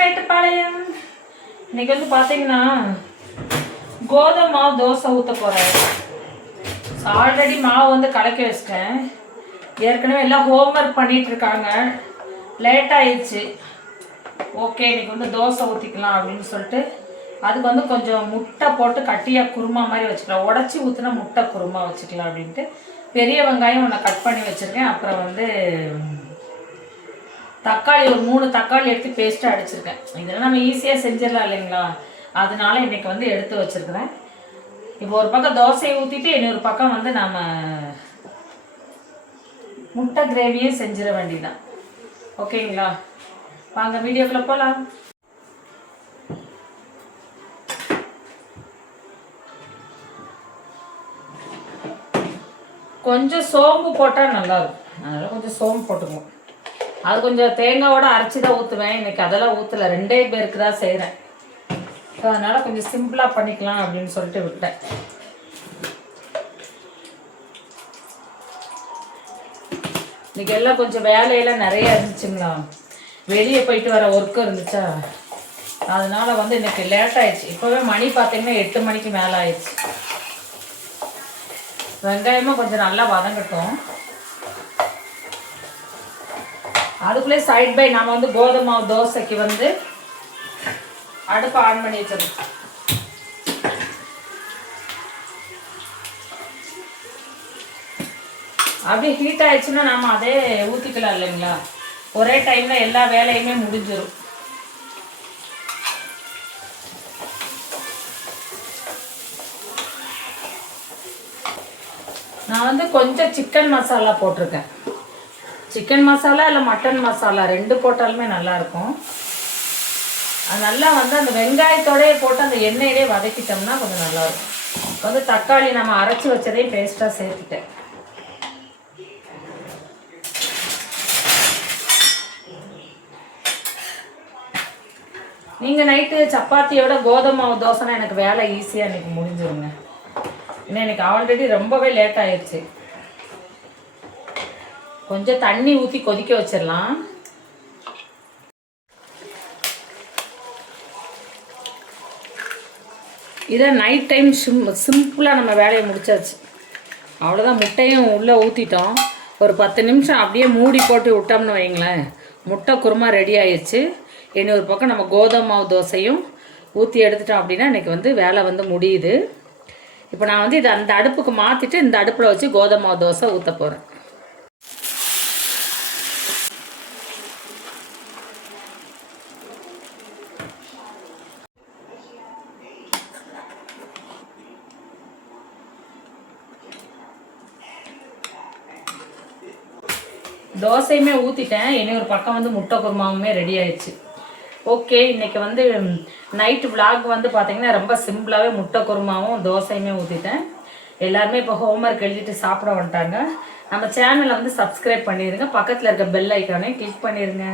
மேட்டுப்பாளையம். இன்னைக்கு வந்து பார்த்தீங்கன்னா கோதுமை மாவு தோசை ஊற்ற போகிறேன். ஆல்ரெடி மாவு வந்து கலக்கி வச்சிட்டேன். ஏற்கனவே எல்லாம் ஹோம்ஒர்க் பண்ணிகிட்டு இருக்காங்க. லேட் ஆயிடுச்சு. ஓகே, இன்னைக்கு வந்து தோசை ஊற்றிக்கலாம் அப்படின்னு சொல்லிட்டு அதுக்கு வந்து கொஞ்சம் முட்டை போட்டு கட்டியாக குருமா மாதிரி வச்சுக்கலாம். உடச்சி ஊற்றினா முட்டை குருமா வச்சுக்கலாம் அப்படின்ட்டு பெரிய வெங்காயம் ஒன்று கட் பண்ணி வச்சுருக்கேன். அப்புறம் வந்து தக்காளி ஒரு 3 தக்காளி எடுத்து பேஸ்ட்டாக அடிச்சிருக்கேன். இதெல்லாம் நம்ம ஈஸியாக செஞ்சிடலாம் இல்லைங்களா, அதனால இன்றைக்கி வந்து எடுத்து வச்சுருக்கிறேன். இப்போ ஒரு பக்கம் தோசையை ஊற்றிட்டு இன்னொரு பக்கம் வந்து நம்ம முட்டை கிரேவியும் செஞ்சிட வேண்டியதான். ஓகேங்களா, வாங்க வீடியோக்குள்ளே போகலாம். கொஞ்சம் சோம்பு போட்டால் நல்லாயிருக்கும், அதனால் கொஞ்சம் சோம்பு போட்டுக்குவோம். அது கொஞ்சம் தேங்காயோட அரைச்சி தான் ஊற்றுவேன். இன்றைக்கி அதெல்லாம் ஊற்றலை, 2 பேருக்கு தான் செய்கிறேன். ஸோ அதனால் கொஞ்சம் சிம்பிளாக பண்ணிக்கலாம் அப்படின்னு சொல்லிட்டு விட்டேன். இன்றைக்கி எல்லாம் கொஞ்சம் வேலையெல்லாம் நிறைய இருந்துச்சுங்களா, வெளியே போயிட்டு வர ஒர்க்கு இருந்துச்சா, அதனால் வந்து இன்றைக்கி லேட் ஆயிடுச்சு. இப்போவே மணி பார்த்திங்கன்னா 8 மணிக்கு மேலே ஆயிடுச்சு. வெங்காயமும் கொஞ்சம் நல்லா வதங்கட்டும். அதுக்குள்ளே சைட் பை நாம் வந்து கோதுமை மாவு தோசைக்கு வந்து அடுப்பை ஆன் பண்ணி வச்சிடணும். அப்படியே ஹீட் ஆயிடுச்சுன்னா நாம் அதே ஊற்றிக்கலாம் இல்லைங்களா, ஒரே டைமில் எல்லா வேலையுமே முடிஞ்சிடும். நான் வந்து கொஞ்சம் சிக்கன் மசாலா போட்டிருக்கேன். சிக்கன் மசாலா இல்லை மட்டன் மசாலா 2 போட்டாலுமே நல்லாயிருக்கும். அது நல்லா வந்து அந்த வெங்காயத்தோடய போட்டு அந்த எண்ணெயிலே வதக்கிட்டோம்னா கொஞ்சம் நல்லாயிருக்கும். வந்து தக்காளி நம்ம அரைச்சி வச்சதையும் பேஸ்ட்டாக சேர்த்துட்டேன். நீங்கள் நைட்டு சப்பாத்தியோட கோதுமை மாவு தோசைனா எனக்கு வேலை ஈஸியாக இன்றைக்கி முடிஞ்சிருங்க. ஏன்னா எனக்கு ஆல்ரெடி ரொம்பவே லேட் ஆயிடுச்சு. கொஞ்சம் தண்ணி ஊற்றி கொதிக்க வச்சிடலாம். இதை நைட் டைம் சிம்பிளாக நம்ம வேலையை முடிச்சாச்சு. அவ்வளோதான், முட்டையும் உள்ளே ஊற்றிட்டோம். ஒரு 10 நிமிஷம் அப்படியே மூடி போட்டு விட்டோம்னு வைங்களேன், முட்டை குருமா ரெடி ஆயிடுச்சு. இனி ஒரு பக்கம் நம்ம கோதுமை மாவு தோசையும் ஊற்றி எடுத்துட்டோம் அப்படின்னா இன்றைக்கி வந்து வேலை வந்து முடியுது. இப்போ நான் வந்து இதை அந்த அடுப்புக்கு மாற்றிட்டு இந்த அடுப்பில் வச்சு கோதுமை மாவு தோசை ஊற்ற போகிறேன். தோசையுமே ஊற்றிட்டேன். இனி ஒரு பக்கம் வந்து முட்டை குருமாவுமே ரெடி ஆயிடுச்சு. ஓகே, இன்றைக்கி வந்து நைட்டு விளாக் வந்து பார்த்திங்கன்னா ரொம்ப சிம்பிளாகவே முட்டை குருமாவும் தோசையுமே ஊற்றிட்டேன். எல்லாருமே இப்போ ஹோம்ஒர்க் எழுதிட்டு சாப்பிட வந்துட்டாங்க. நம்ம சேனலை வந்து சப்ஸ்கிரைப் பண்ணிடுங்க, பக்கத்தில் இருக்க பெல் ஐக்கானே கிளிக் பண்ணிடுங்க.